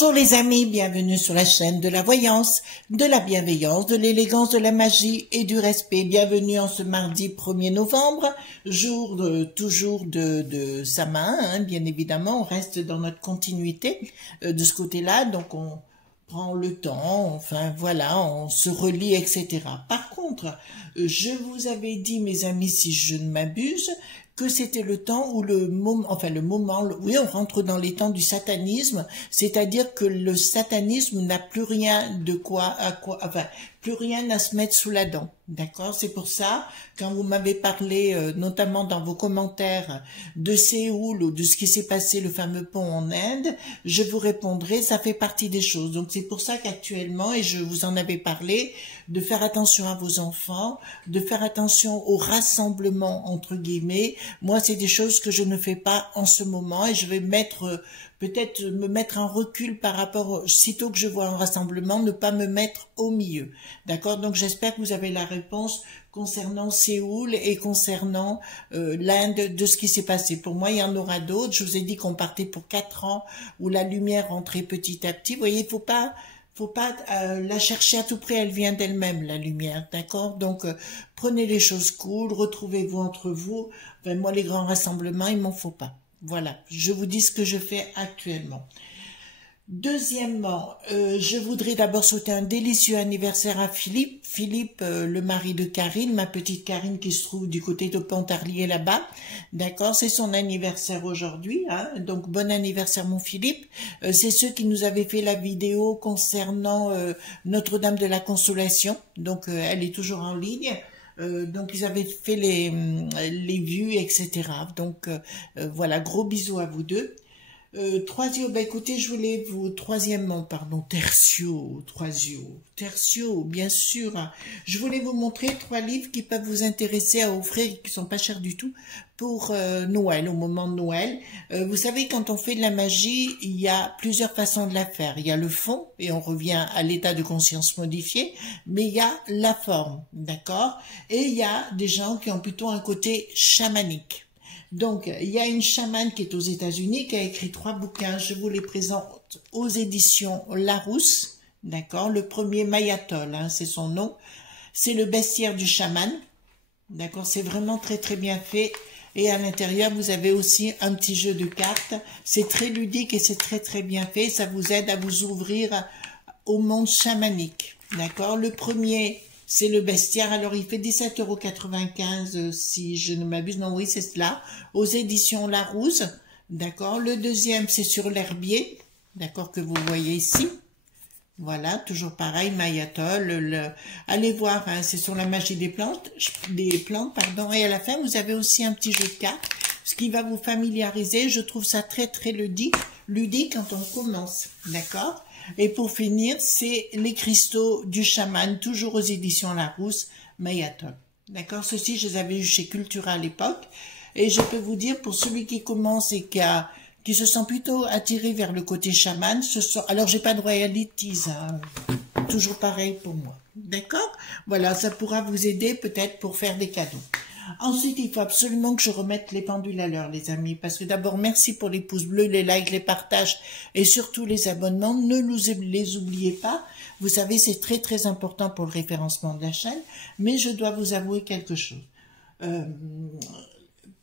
Bonjour les amis, bienvenue sur la chaîne de la voyance, de la bienveillance, de l'élégance, de la magie et du respect. Bienvenue en ce mardi 1er novembre, jour toujours de Samin, hein, bien évidemment, on reste dans notre continuité de ce côté-là, donc on prend le temps, enfin voilà, on se relie, etc. Par contre, je vous avais dit, mes amis, si je ne m'abuse, que c'était le temps où oui, on rentre dans les temps du satanisme, c'est-à-dire que le satanisme n'a plus rien plus rien à se mettre sous la dent, d'accord? C'est pour ça, quand vous m'avez parlé, notamment dans vos commentaires, de Séoul ou de ce qui s'est passé, le fameux pont en Inde, je vous répondrai, ça fait partie des choses. Donc c'est pour ça qu'actuellement, et je vous en avais parlé, de faire attention à vos enfants, de faire attention au rassemblement, entre guillemets. Moi, c'est des choses que je ne fais pas en ce moment et je vais peut-être me mettre en recul par rapport, sitôt que je vois un rassemblement, ne pas me mettre au milieu. D'accord? Donc j'espère que vous avez la réponse concernant Séoul et concernant l'Inde de ce qui s'est passé. Pour moi, il y en aura d'autres. Je vous ai dit qu'on partait pour 4 ans où la lumière rentrait petit à petit. Vous voyez, faut pas la chercher à tout prix, elle vient d'elle-même, la lumière, d'accord? Donc, prenez les choses cool, retrouvez-vous entre vous. Enfin, moi, les grands rassemblements, il m'en faut pas. Voilà, je vous dis ce que je fais actuellement. Deuxièmement, je voudrais d'abord souhaiter un délicieux anniversaire à Philippe. Philippe, le mari de Karine, ma petite Karine qui se trouve du côté de Pontarlier là-bas. D'accord, c'est son anniversaire aujourd'hui. Hein, donc bon anniversaire mon Philippe. C'est ceux qui nous avaient fait la vidéo concernant Notre-Dame de la Consolation. Donc elle est toujours en ligne. Donc ils avaient fait les vues, etc. Donc voilà, gros bisous à vous deux. Écoutez, Tertio, bien sûr. Hein. Je voulais vous montrer 3 livres qui peuvent vous intéresser à offrir, qui sont pas chers du tout, pour Noël, au moment de Noël. Vous savez, quand on fait de la magie, il y a plusieurs façons de la faire. Il y a le fond, et on revient à l'état de conscience modifié, mais il y a la forme, d'accord? Et il y a des gens qui ont plutôt un côté chamanique. Donc, il y a une chamane qui est aux États-Unis qui a écrit 3 bouquins. Je vous les présente aux éditions Larousse. D'accord? Le premier, Mayatol, hein, c'est son nom. C'est le bestiaire du chaman. D'accord? C'est vraiment très très bien fait. Et à l'intérieur, vous avez aussi un petit jeu de cartes. C'est très ludique et c'est très très bien fait. Ça vous aide à vous ouvrir au monde chamanique. D'accord? Le premier, c'est le bestiaire. Alors, il fait 17,95 € si je ne m'abuse. Non, oui, c'est cela. Aux éditions Larousse. D'accord. Le deuxième, c'est sur l'herbier. D'accord, que vous voyez ici. Voilà, toujours pareil, Mayatol. Allez voir, hein, c'est sur la magie des plantes, pardon. Et à la fin, vous avez aussi un petit jeu de cartes, ce qui va vous familiariser. Je trouve ça très, très ludique quand on commence. D'accord? Et pour finir, c'est les cristaux du chaman, toujours aux éditions Larousse, Mayatol. D'accord? Ceux-ci, je les avais eu chez Cultura à l'époque. Et je peux vous dire, pour celui qui commence et qui se sent plutôt attiré vers le côté chaman, alors j'ai pas de royalties, hein, toujours pareil pour moi. D'accord? Voilà, ça pourra vous aider peut-être pour faire des cadeaux. Ensuite, il faut absolument que je remette les pendules à l'heure, les amis, parce que d'abord, merci pour les pouces bleus, les likes, les partages et surtout les abonnements. Ne les oubliez pas. Vous savez, c'est très très important pour le référencement de la chaîne, mais je dois vous avouer quelque chose.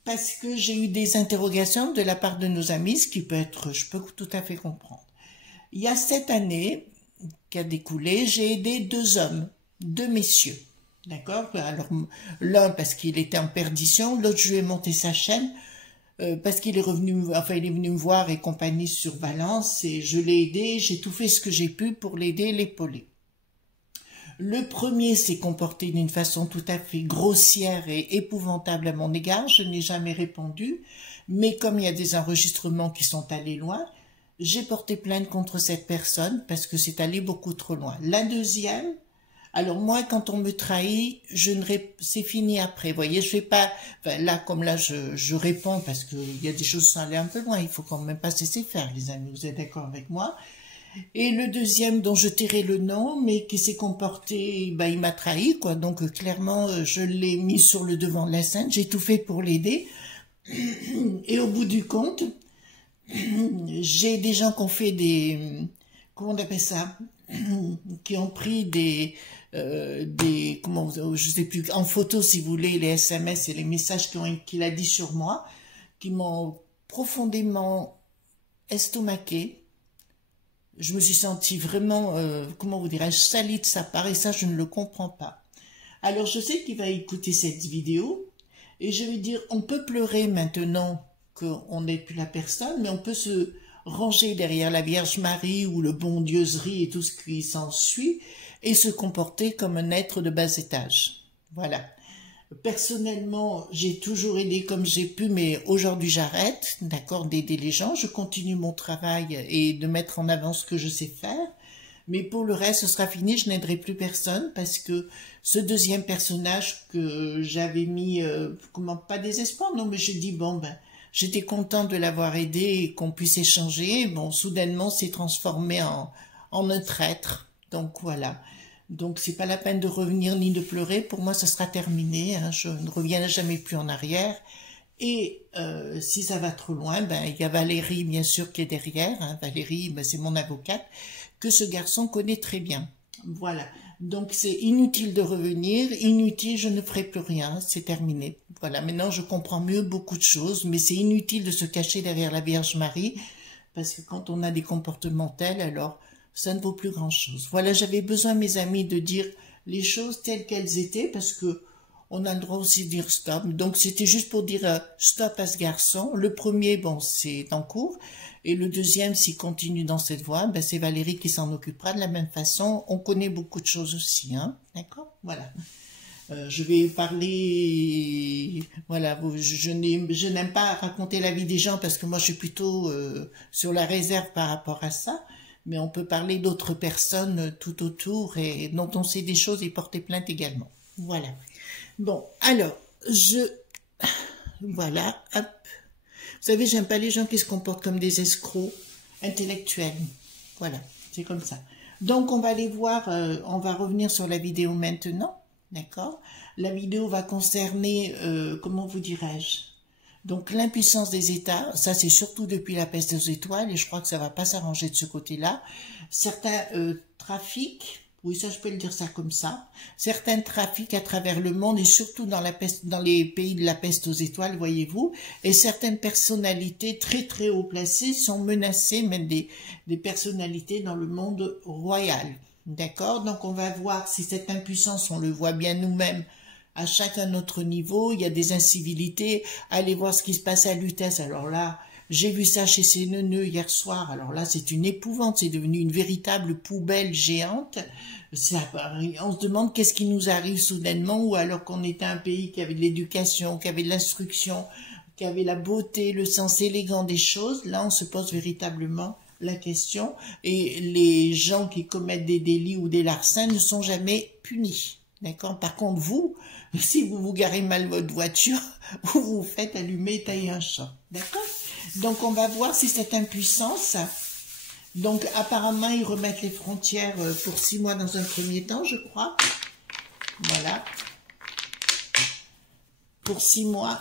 Parce que j'ai eu des interrogations de la part de nos amis, ce qui peut être, je peux tout à fait comprendre. Il y a cette année qui a découlé, j'ai aidé 2 hommes, 2 messieurs. D'accord? Alors, l'un parce qu'il était en perdition, l'autre je lui ai monté sa chaîne parce qu'il est revenu, enfin il est venu me voir et compagnie sur Valence et je l'ai aidé, j'ai tout fait ce que j'ai pu pour l'aider et l'épauler. Le premier s'est comporté d'une façon tout à fait grossière et épouvantable à mon égard, je n'ai jamais répondu, mais comme il y a des enregistrements qui sont allés loin, j'ai porté plainte contre cette personne parce que c'est allé beaucoup trop loin. La deuxième, alors moi, quand on me trahit, c'est fini après. Vous voyez, je fais pas, enfin, là, je réponds parce qu'il y a des choses qui sont allées un peu loin. Il faut quand même pas se laisser faire, les amis. Vous êtes d'accord avec moi? Et le deuxième, dont je tairai le nom, mais qui s'est comporté, ben, il m'a trahi, quoi. Donc, clairement, je l'ai mis sur le devant de la scène. J'ai tout fait pour l'aider. Et au bout du compte, j'ai des gens qui ont fait comment on appelle ça, qui ont pris comment, je sais plus, en photo si vous voulez, les SMS et les messages qu'il a dit sur moi, qui m'ont profondément estomaqué. Je me suis sentie vraiment, comment vous dirais-je, salie de sa part, et ça, je ne le comprends pas. Alors, je sais qu'il va écouter cette vidéo, et je vais dire, on peut pleurer maintenant qu'on n'est plus la personne, mais on peut se ranger derrière la Vierge Marie ou le bon Dieuserie et tout ce qui s'ensuit, et se comporter comme un être de bas étage. Voilà. Personnellement, j'ai toujours aidé comme j'ai pu, mais aujourd'hui j'arrête, d'accord, d'aider les gens. Je continue mon travail et de mettre en avant ce que je sais faire. Mais pour le reste, ce sera fini, je n'aiderai plus personne parce que ce deuxième personnage que j'avais mis, comment, pas désespoir, non, mais j'ai dit, bon, ben, j'étais contente de l'avoir aidé et qu'on puisse échanger. Bon, soudainement, c'est transformé en un traître. Donc voilà. Donc c'est pas la peine de revenir ni de pleurer. Pour moi, ce sera terminé. Hein. Je ne reviendrai jamais plus en arrière. Et si ça va trop loin, ben il y a Valérie bien sûr qui est derrière. Hein. Valérie, ben, c'est mon avocate que ce garçon connaît très bien. Voilà. Donc c'est inutile de revenir, inutile, je ne ferai plus rien, c'est terminé. Voilà. Maintenant, je comprends mieux beaucoup de choses, mais c'est inutile de se cacher derrière la Vierge Marie parce que quand on a des comportements tels, alors ça ne vaut plus grand-chose. Voilà, j'avais besoin, mes amis, de dire les choses telles qu'elles étaient, parce que on a le droit aussi de dire stop. Donc, c'était juste pour dire stop à ce garçon. Le premier, bon, c'est en cours. Et le deuxième, s'il continue dans cette voie, ben, c'est Valérie qui s'en occupera de la même façon. On connaît beaucoup de choses aussi, hein. D'accord? Voilà. Je vais parler, voilà, je n'aime pas raconter la vie des gens parce que moi je suis plutôt sur la réserve par rapport à ça, mais on peut parler d'autres personnes tout autour et dont on sait des choses et porter plainte également. Voilà. Bon, alors, voilà, hop. Vous savez, j'aime pas les gens qui se comportent comme des escrocs intellectuels. Voilà, c'est comme ça. Donc, on va aller voir, on va revenir sur la vidéo maintenant. D'accord? La vidéo va concerner, comment vous dirais-je? Donc, l'impuissance des États, ça c'est surtout depuis la peste aux étoiles, et je crois que ça va pas s'arranger de ce côté-là. Certains trafics, oui ça je peux le dire ça comme ça, certains trafics à travers le monde, et surtout dans les pays de la peste aux étoiles, voyez-vous, et certaines personnalités très très haut placées sont menacées, même des personnalités dans le monde royal. D'accord? Donc on va voir si cette impuissance, on le voit bien nous-mêmes, à chacun notre niveau, il y a des incivilités. Allez voir ce qui se passe à Lutèce. Alors là, j'ai vu ça chez ces neuneux hier soir. Alors là, c'est une épouvante. C'est devenu une véritable poubelle géante. On se demande qu'est-ce qui nous arrive soudainement, ou alors qu'on était un pays qui avait de l'éducation, qui avait de l'instruction, qui avait la beauté, le sens élégant des choses. Là, on se pose véritablement la question, et les gens qui commettent des délits ou des larcins ne sont jamais punis. D'accord? Par contre, vous, si vous vous garez mal votre voiture, vous vous faites allumer et tailler un chat. D'accord? Donc, on va voir si cette impuissance... Donc, apparemment, ils remettent les frontières pour 6 mois dans un premier temps, je crois. Voilà. Pour 6 mois.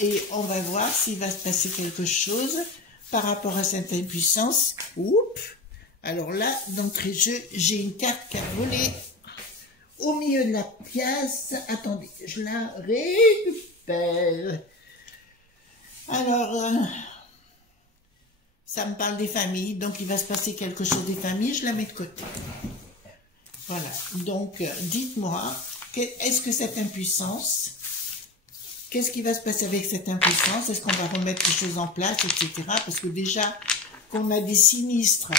Et on va voir s'il va se passer quelque chose par rapport à cette impuissance. Oups! Alors là, d'entrée de jeu, j'ai une carte qui a volé au milieu de la pièce. Attendez, je la récupère. Alors, ça me parle des familles, donc il va se passer quelque chose des familles, je la mets de côté. Voilà, donc dites-moi, est-ce que cette impuissance, qu'est-ce qui va se passer avec cette impuissance? Est-ce qu'on va remettre les choses en place, etc. Parce que déjà, qu'on a des sinistres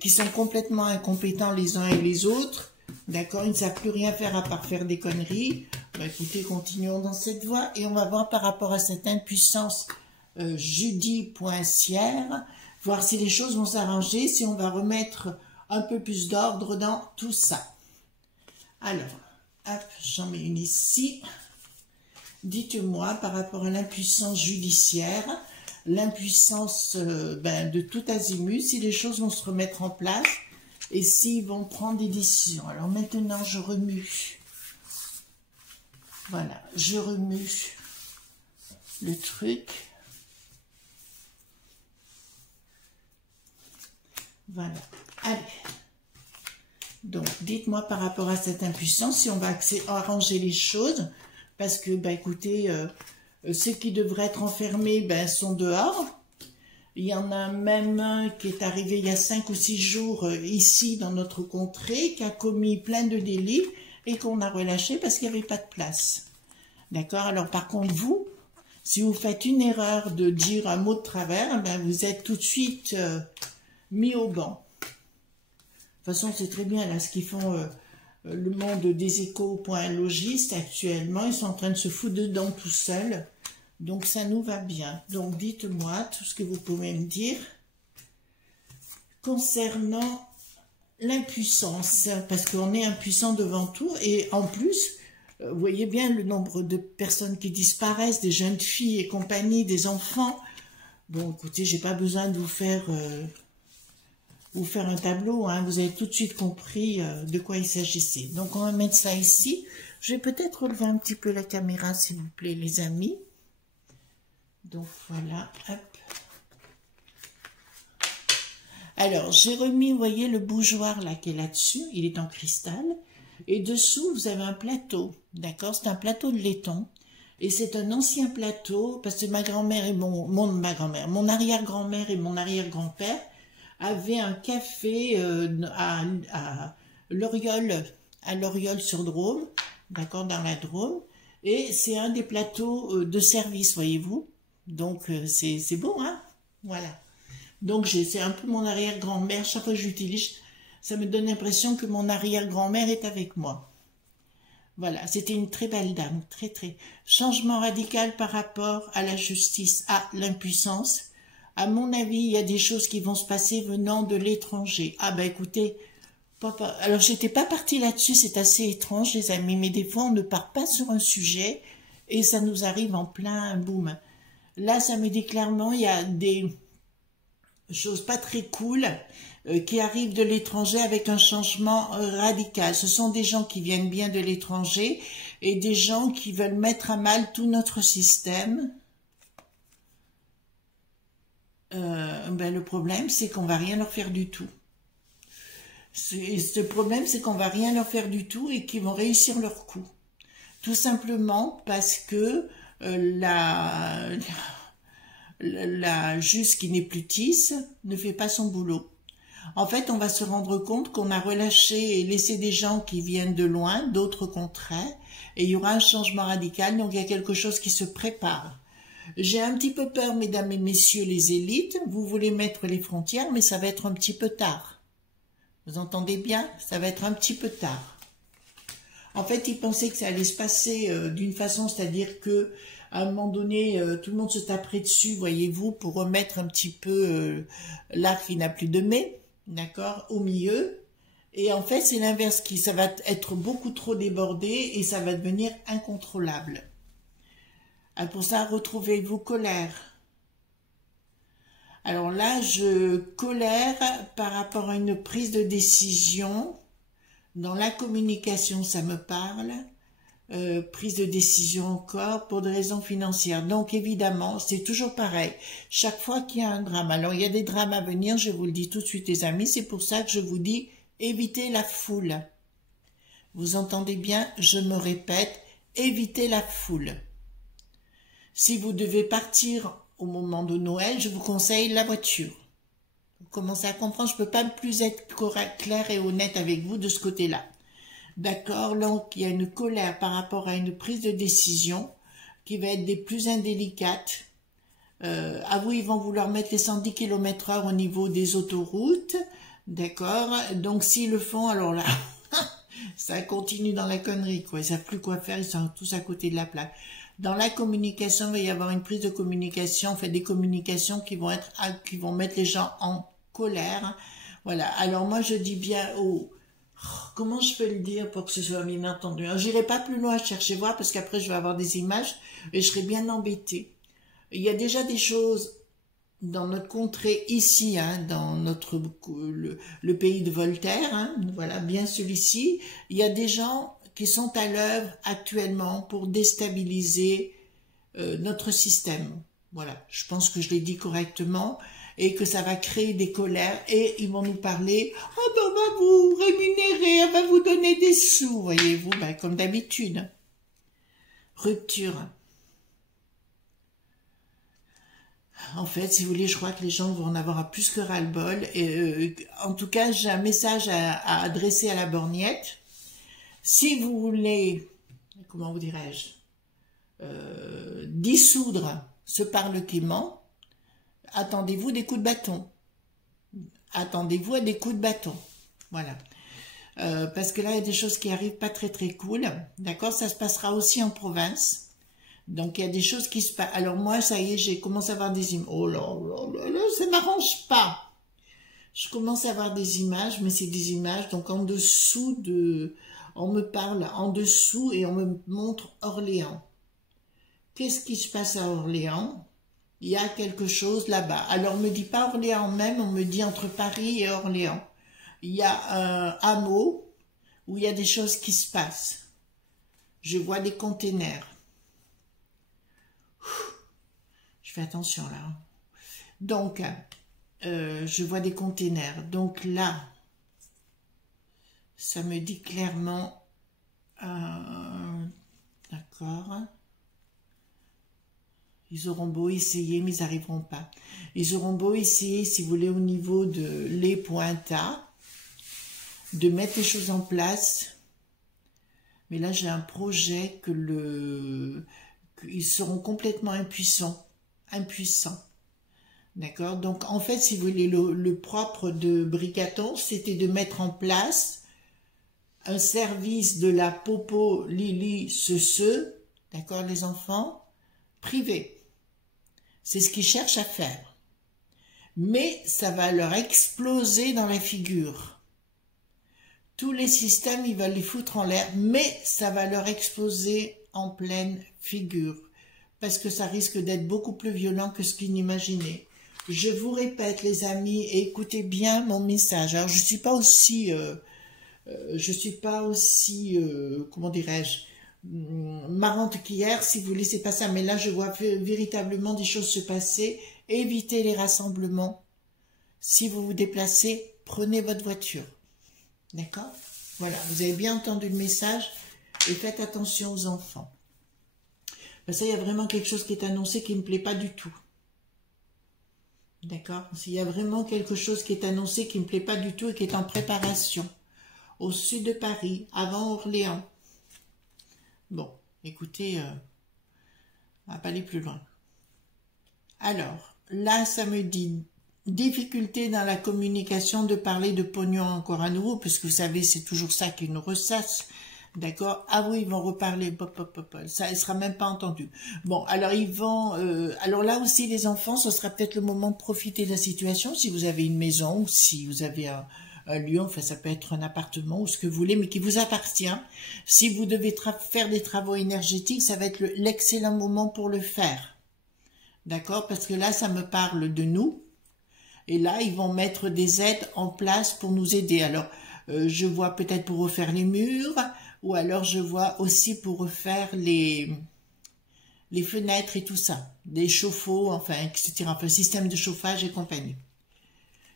qui sont complètement incompétents les uns et les autres, d'accord, ils ne savent plus rien faire à part faire des conneries. Bah, écoutez, continuons dans cette voie et on va voir par rapport à cette impuissance judipoincière, voir si les choses vont s'arranger, si on va remettre un peu plus d'ordre dans tout ça. Alors, hop, j'en mets une ici. Dites-moi par rapport à l'impuissance judiciaire, l'impuissance de tout azimut, si les choses vont se remettre en place et s'ils vont prendre des décisions. Alors maintenant, je remue. Voilà, je remue le truc. Voilà. Allez. Donc, dites-moi par rapport à cette impuissance, si on va arranger les choses, parce que, bah, écoutez, ceux qui devraient être enfermés, ben, sont dehors. Il y en a même un qui est arrivé il y a 5 ou 6 jours ici, dans notre contrée, qui a commis plein de délits et qu'on a relâché parce qu'il n'y avait pas de place. D'accord? Alors, par contre, vous, si vous faites une erreur de dire un mot de travers, ben, vous êtes tout de suite mis au banc. De toute façon, c'est très bien là ce qu'ils font le monde des échos.logistes actuellement. Ils sont en train de se foutre dedans tout seuls. Donc, ça nous va bien. Donc, dites-moi tout ce que vous pouvez me dire concernant l'impuissance. Parce qu'on est impuissant devant tout. Et en plus, vous voyez bien le nombre de personnes qui disparaissent, des jeunes filles et compagnie, des enfants. Bon, écoutez, j'ai pas besoin de vous faire un tableau, hein. Vous avez tout de suite compris de quoi il s'agissait. Donc, on va mettre ça ici. Je vais peut-être relever un petit peu la caméra, s'il vous plaît, les amis. Donc, voilà. Hop. Alors, j'ai remis, vous voyez, le bougeoir là qui est là-dessus. Il est en cristal. Et dessous, vous avez un plateau. D'accord? C'est un plateau de laiton. Et c'est un ancien plateau, parce que ma grand-mère et mon arrière-grand-mère et mon arrière-grand-père avait un café à Loriol-sur-Drôme, d'accord, dans la Drôme, et c'est un des plateaux de service, voyez-vous. Donc, c'est beau, hein, voilà. Donc, c'est un peu mon arrière-grand-mère, chaque fois que j'utilise, ça me donne l'impression que mon arrière-grand-mère est avec moi. Voilà, c'était une très belle dame, très. Changement radical par rapport à la justice, à l'impuissance. À mon avis, il y a des choses qui vont se passer venant de l'étranger. Ah ben écoutez, papa, alors j'étais pas partie là-dessus, c'est assez étrange les amis, mais des fois on ne part pas sur un sujet et ça nous arrive en plein boom. Là, ça me dit clairement, il y a des choses pas très cool qui arrivent de l'étranger avec un changement radical. Ce sont des gens qui viennent bien de l'étranger et des gens qui veulent mettre à mal tout notre système. Ben le problème, c'est qu'on va rien leur faire du tout. Ce problème, c'est qu'on va rien leur faire du tout et qu'ils vont réussir leur coup. Tout simplement parce que la juge qui n'est plus tisse ne fait pas son boulot. En fait, on va se rendre compte qu'on a relâché et laissé des gens qui viennent de loin, d'autres contraires, et il y aura un changement radical, donc il y a quelque chose qui se prépare. J'ai un petit peu peur, mesdames et messieurs les élites, vous voulez mettre les frontières, mais ça va être un petit peu tard. Vous entendez bien? Ça va être un petit peu tard. En fait, ils pensaient que ça allait se passer d'une façon, c'est-à-dire que à un moment donné, tout le monde se taperait dessus, voyez-vous, pour remettre un petit peu l'arc qui n'a plus de mai, d'accord, au milieu. Et en fait, c'est l'inverse, ça va être beaucoup trop débordé et ça va devenir incontrôlable. Alors pour ça, retrouvez-vous colère. Alors là, je colère par rapport à une prise de décision. Dans la communication, ça me parle. Prise de décision encore pour des raisons financières. Donc évidemment, c'est toujours pareil. Chaque fois qu'il y a un drame, alors il y a des drames à venir, je vous le dis tout de suite les amis, c'est pour ça que je vous dis, évitez la foule. Vous entendez bien, je me répète, évitez la foule. Si vous devez partir au moment de Noël, je vous conseille la voiture. Vous commencez à comprendre, je ne peux pas plus être clair et honnête avec vous de ce côté-là. D'accord, donc il y a une colère par rapport à une prise de décision qui va être des plus indélicates. À vous, ils vont vouloir mettre les 110 km/h au niveau des autoroutes. D'accord, donc s'ils le font, alors là, ça continue dans la connerie, quoi. Ils savent plus quoi faire, ils sont tous à côté de la plaque. Dans la communication, il va y avoir une prise de communication, en fait des communications qui vont mettre les gens en colère. Voilà. Alors moi je dis bien comment je peux le dire pour que ce soit bien entendu. J'irai pas plus loin à chercher voir parce qu'après je vais avoir des images et je serai bien embêtée. Il y a déjà des choses dans notre contrée ici, hein, dans le pays de Voltaire, hein, voilà, bien celui-ci. Il y a des gens qui sont à l'œuvre actuellement pour déstabiliser notre système. Voilà, je pense que je l'ai dit correctement. et que ça va créer des colères et ils vont nous parler, oh ben on va vous rémunérer, on va vous donner des sous, voyez-vous, ben, comme d'habitude. Rupture. En fait, si vous voulez, je crois que les gens vont en avoir plus que ras-le-bol. En tout cas, j'ai un message à adresser à la borgnette. Si vous voulez, comment vous dirais-je, dissoudre ce parle-quément, attendez-vous des coups de bâton. Attendez-vous à des coups de bâton. Voilà. Parce que là, il y a des choses qui arrivent pas très très cool. D'accord? Ça se passera aussi en province. Donc, il y a des choses qui se passent. Alors moi, ça y est, j'ai commencé à avoir des images. Oh là là là là, ça m'arrange pas. Je commence à avoir des images, mais c'est des images, donc en dessous de... On me parle en dessous et on me montre Orléans. Qu'est-ce qui se passe à Orléans? Il y a quelque chose là-bas. Alors, on me dit pas Orléans même, on me dit entre Paris et Orléans. Il y a un hameau où il y a des choses qui se passent. Je vois des containers. Je fais attention là. Donc, je vois des containers. Donc là, ça me dit clairement... D'accord. Ils auront beau essayer, mais ils n'arriveront pas. Ils auront beau essayer, si vous voulez, au niveau de les pointas, de mettre les choses en place. Mais là, j'ai un projet qu'ils seront complètement impuissants. D'accord? Donc, en fait, si vous voulez, le propre de Bricaton, c'était de mettre en place un service de la popo, Lili, d'accord, les enfants, privé. C'est ce qu'ils cherchent à faire. Mais ça va leur exploser dans la figure. Tous les systèmes, ils veulent les foutre en l'air, mais ça va leur exploser en pleine figure. Parce que ça risque d'être beaucoup plus violent que ce qu'ils n'imaginaient. Je vous répète, les amis, et écoutez bien mon message. Alors, je suis pas aussi, comment dirais-je, marrante qu'hier, si vous voulez, c'est pas ça. Mais là, je vois véritablement des choses se passer. Évitez les rassemblements. Si vous vous déplacez, prenez votre voiture. D'accord? Voilà, vous avez bien entendu le message et faites attention aux enfants. Ça, il y a vraiment quelque chose qui est annoncé qui ne me plaît pas du tout. D'accord? Il y a vraiment quelque chose qui est annoncé qui ne me plaît pas du tout et qui est en préparation. Au sud de Paris, avant Orléans. Bon, écoutez, on va pas aller plus loin. Alors, là, ça me dit difficulté dans la communication de parler de pognon encore à nouveau, parce que vous savez, c'est toujours ça qui nous ressasse. D'accord? Ah oui, ils vont reparler, ça ne sera même pas entendu. Bon, alors ils vont... alors là aussi, les enfants, ce sera peut-être le moment de profiter de la situation, si vous avez une maison, ou si vous avez un lieu, enfin ça peut être un appartement, ou ce que vous voulez, mais qui vous appartient. Si vous devez faire des travaux énergétiques, ça va être l'excellent moment pour le faire. D'accord? Parce que là, ça me parle de nous, et là, ils vont mettre des aides en place pour nous aider. Alors, je vois peut-être pour refaire les murs, ou alors je vois aussi pour refaire les fenêtres et tout ça, des chauffe-eau, enfin, etc. Enfin, système de chauffage et compagnie,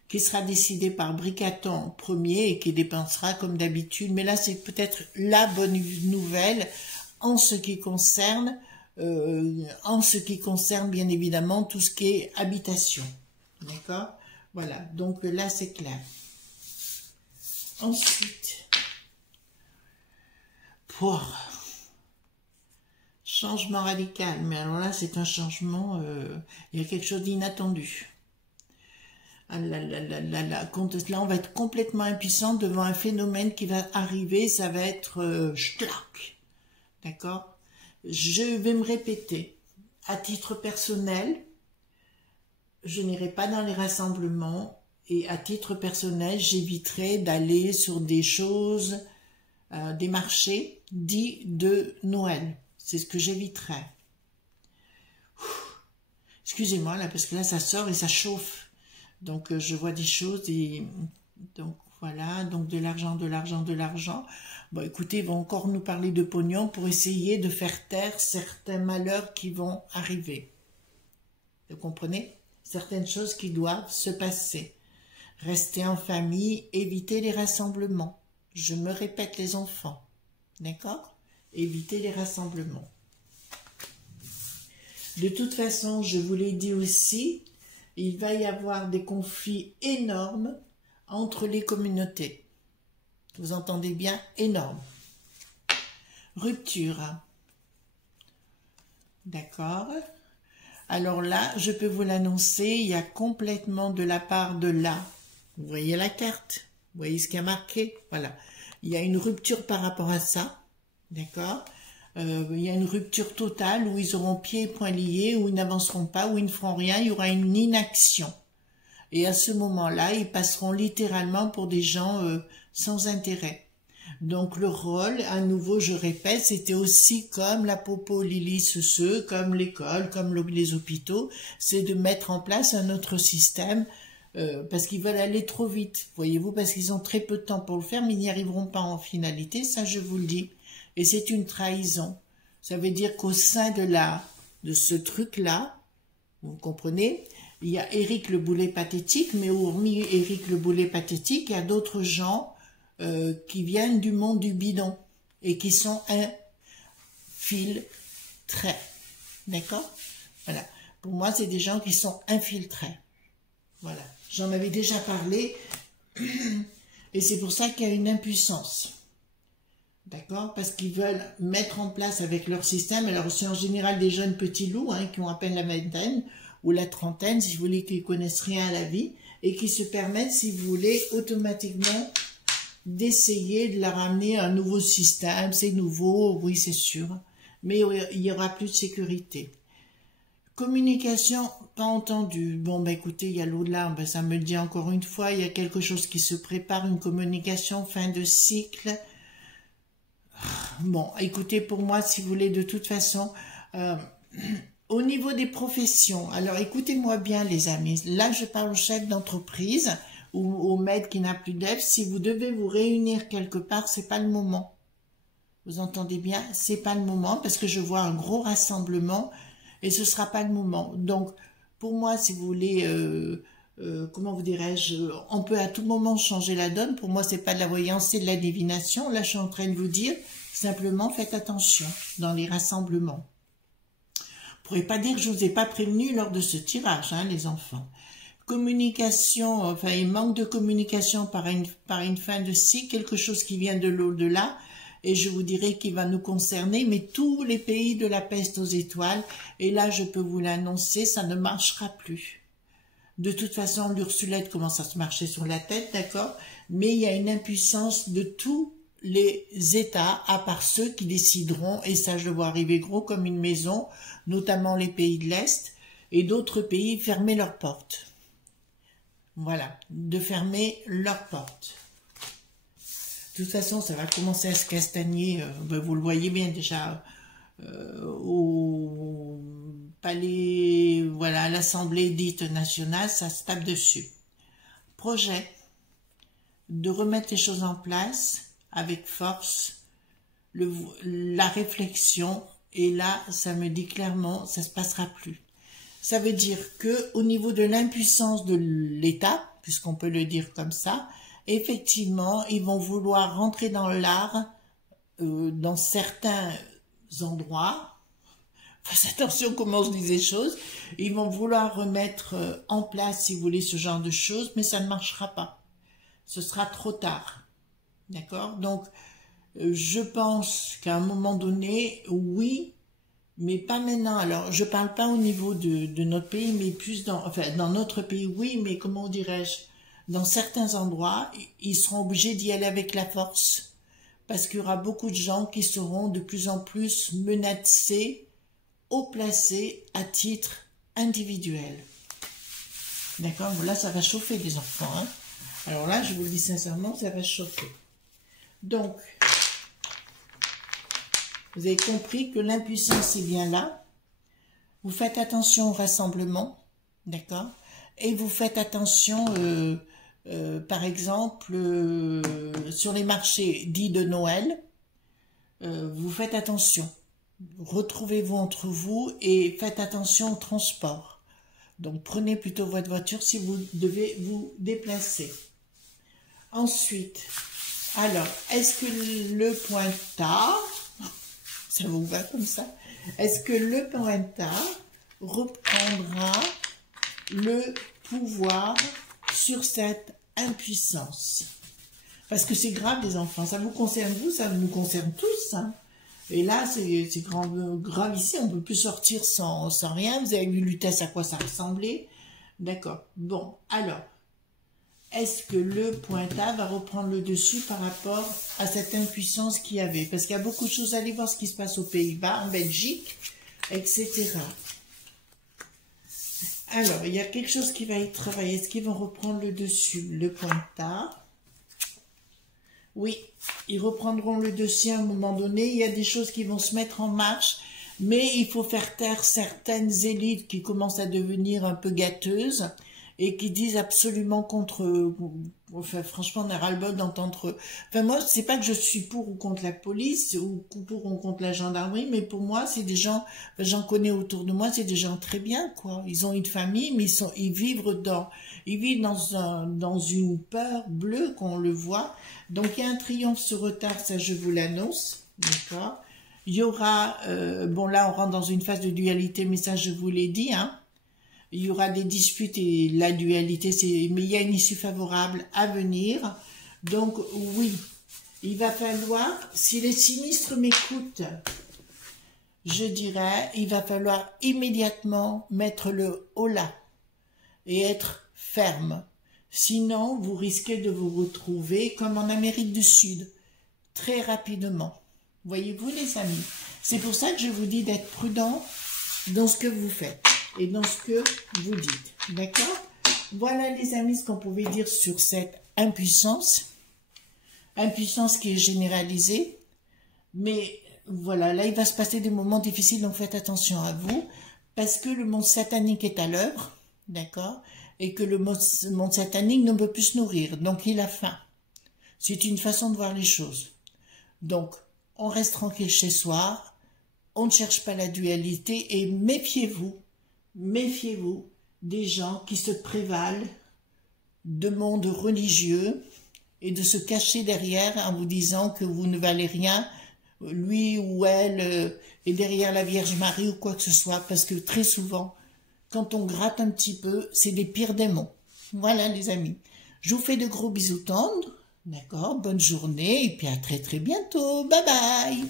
qui sera décidé par Bricaton premier et qui dépensera comme d'habitude. Mais là, c'est peut-être la bonne nouvelle en ce qui concerne bien évidemment tout ce qui est habitation. D'accord? Voilà, donc là, c'est clair. Ensuite, pour changement radical, mais alors là, c'est un changement, il y a quelque chose d'inattendu. Ah là, là, là, là, là, on va être complètement impuissant devant un phénomène qui va arriver, ça va être schlac. D'accord? Je vais me répéter. À titre personnel, je n'irai pas dans les rassemblements et à titre personnel, j'éviterai d'aller sur des choses, des marchés dits de Noël. C'est ce que j'éviterai. Excusez-moi là, parce que là, ça sort et ça chauffe. Donc, je vois des choses et donc voilà, donc de l'argent, de l'argent, de l'argent. Bon, écoutez, ils vont encore nous parler de pognon pour essayer de faire taire certains malheurs qui vont arriver. Vous comprenez? certaines choses qui doivent se passer. Rester en famille, éviter les rassemblements. Je me répète les enfants, d'accord? Éviter les rassemblements. De toute façon, je vous l'ai dit aussi, il va y avoir des conflits énormes entre les communautés. Vous entendez bien? Énorme. Rupture. D'accord? Alors là, je peux vous l'annoncer, il y a complètement de la part de là. Vous voyez la carte? Vous voyez ce qui a marqué? Voilà. Il y a une rupture par rapport à ça. D'accord? Il y a une rupture totale où ils auront pieds et poings liés, où ils n'avanceront pas, où ils ne feront rien, il y aura une inaction. Et à ce moment-là, ils passeront littéralement pour des gens sans intérêt. Donc le rôle, à nouveau, je répète, c'était aussi comme la Popo Lili Ceux, comme l'école, comme les hôpitaux, c'est de mettre en place un autre système, parce qu'ils veulent aller trop vite, voyez-vous, parce qu'ils ont très peu de temps pour le faire, mais ils n'y arriveront pas en finalité, ça je vous le dis. Et c'est une trahison. Ça veut dire qu'au sein de ce truc-là, vous comprenez, il y a Éric le boulet pathétique, mais hormis Éric le boulet pathétique, il y a d'autres gens qui viennent du monde du bidon et qui sont infiltrés. D'accord? Voilà. Pour moi, c'est des gens qui sont infiltrés. Voilà. J'en avais déjà parlé et c'est pour ça qu'il y a une impuissance. D'accord? Parce qu'ils veulent mettre en place avec leur système, alors c'est en général des jeunes petits loups qui ont à peine la vingtaine ou la trentaine, si vous voulez, qui ne connaissent rien à la vie et qui se permettent, si vous voulez, automatiquement d'essayer de leur amener un nouveau système. C'est nouveau, oui c'est sûr, mais il n'y aura plus de sécurité. Communication, pas entendu. Bon, ben écoutez, il y a l'au-delà, ben, ça me le dit encore une fois, il y a quelque chose qui se prépare, une communication, fin de cycle. Bon, écoutez, pour moi, si vous voulez, de toute façon, au niveau des professions, alors écoutez-moi bien les amis, là je parle au chef d'entreprise ou au maître qui n'a plus d'aide, si vous devez vous réunir quelque part, c'est pas le moment. Vous entendez bien? C'est pas le moment parce que je vois un gros rassemblement et ce sera pas le moment. Donc, pour moi, si vous voulez, comment vous dirais-je, on peut à tout moment changer la donne. Pour moi, c'est pas de la voyance, c'est de la divination. Là, je suis en train de vous dire, simplement, faites attention dans les rassemblements. Vous pourrez pas dire que je vous ai pas prévenu lors de ce tirage, les enfants. Communication, enfin, il manque de communication par une fin de cycle, quelque chose qui vient de l'au-delà, et je vous dirai qu'il va nous concerner, mais tous les pays de la peste aux étoiles, et là, je peux vous l'annoncer, ça ne marchera plus. De toute façon, l'Ursulette commence à se marcher sur la tête, d'accord? Mais il y a une impuissance de tous les États, à part ceux qui décideront, et ça je le vois arriver gros comme une maison, notamment les pays de l'Est, et d'autres pays fermer leurs portes. Voilà, de fermer leurs portes. De toute façon, ça va commencer à se castagner, vous le voyez bien déjà, au palais, voilà, à l'Assemblée dite nationale, ça se tape dessus. Projet de remettre les choses en place avec force, la réflexion, et là, ça me dit clairement, ça se passera plus. Ça veut dire que au niveau de l'impuissance de l'État, puisqu'on peut le dire comme ça, effectivement, ils vont vouloir rentrer dans l'art, dans certains endroits. Faites attention comment je dis les choses. Ils vont vouloir remettre en place, si vous voulez, ce genre de choses, mais ça ne marchera pas. Ce sera trop tard. D'accord? Donc, je pense qu'à un moment donné, oui, mais pas maintenant. Alors, je parle pas au niveau de notre pays, mais plus dans notre pays, oui, mais comment dirais-je, dans certains endroits, ils seront obligés d'y aller avec la force, parce qu'il y aura beaucoup de gens qui seront de plus en plus menacés, haut placés, à titre individuel. D'accord? Là, ça va chauffer les enfants, Alors là, je vous le dis sincèrement, ça va chauffer. Donc, vous avez compris que l'impuissance est bien là. Vous faites attention au rassemblement, d'accord? Et vous faites attention, par exemple, sur les marchés dits de Noël, vous faites attention. Retrouvez-vous entre vous et faites attention au transport. Donc, prenez plutôt votre voiture si vous devez vous déplacer. Ensuite, alors, est-ce que le pointa, ça vous va comme ça? Est-ce que le pointa reprendra le pouvoir sur cette impuissance? Parce que c'est grave, les enfants. Ça vous concerne vous, ça nous concerne tous. Hein. Et là, c'est grave ici. On ne peut plus sortir sans rien. Vous avez vu Lutèce à quoi ça ressemblait. D'accord. Bon, alors, est-ce que le pointa va reprendre le dessus par rapport à cette impuissance qu'il y avait? Parce qu'il y a beaucoup de choses. Allez voir ce qui se passe aux Pays-Bas, en Belgique, etc. Alors, il y a quelque chose qui va y travailler. Est-ce qu'ils vont reprendre le dessus? Le pointa. Oui, ils reprendront le dessus à un moment donné. Il y a des choses qui vont se mettre en marche. Mais il faut faire taire certaines élites qui commencent à devenir un peu gâteuses et qui disent absolument contre... Enfin, franchement, on a ras-le-bol d'entendre... Enfin, moi, c'est pas que je suis pour ou contre la police ou pour ou contre la gendarmerie, mais pour moi, c'est des gens... J'en connais autour de moi, c'est des gens très bien, quoi. Ils ont une famille, mais ils vivent dans une peur bleue, qu'on le voit. Donc, il y a un triomphe sur retard, ça, je vous l'annonce. D'accord? Il y aura... bon, là, on rentre dans une phase de dualité, mais ça, je vous l'ai dit, hein. Il y aura des disputes et la dualité, mais il y a une issue favorable à venir. Donc, oui, il va falloir, si les sinistres m'écoutent, je dirais, il va falloir immédiatement mettre le holà et être ferme. Sinon, vous risquez de vous retrouver comme en Amérique du Sud, très rapidement. Voyez-vous, les amis? C'est pour ça que je vous dis d'être prudent dans ce que vous faites et dans ce que vous dites. D'accord? Voilà, les amis, ce qu'on pouvait dire sur cette impuissance. Impuissance qui est généralisée. Mais voilà, là, il va se passer des moments difficiles, donc faites attention à vous. Parce que le monde satanique est à l'œuvre. D'accord? Et que le monde satanique ne peut plus se nourrir. Donc, il a faim. C'est une façon de voir les choses. Donc, on reste tranquille chez soi. On ne cherche pas la dualité. Et méfiez-vous des gens qui se prévalent de monde religieux et de se cacher derrière en vous disant que vous ne valez rien, lui ou elle est derrière la Vierge Marie ou quoi que ce soit, parce que très souvent, quand on gratte un petit peu, c'est des pires démons. Voilà, les amis. Je vous fais de gros bisous tendres, d'accord? Bonne journée et puis à très très bientôt. Bye bye.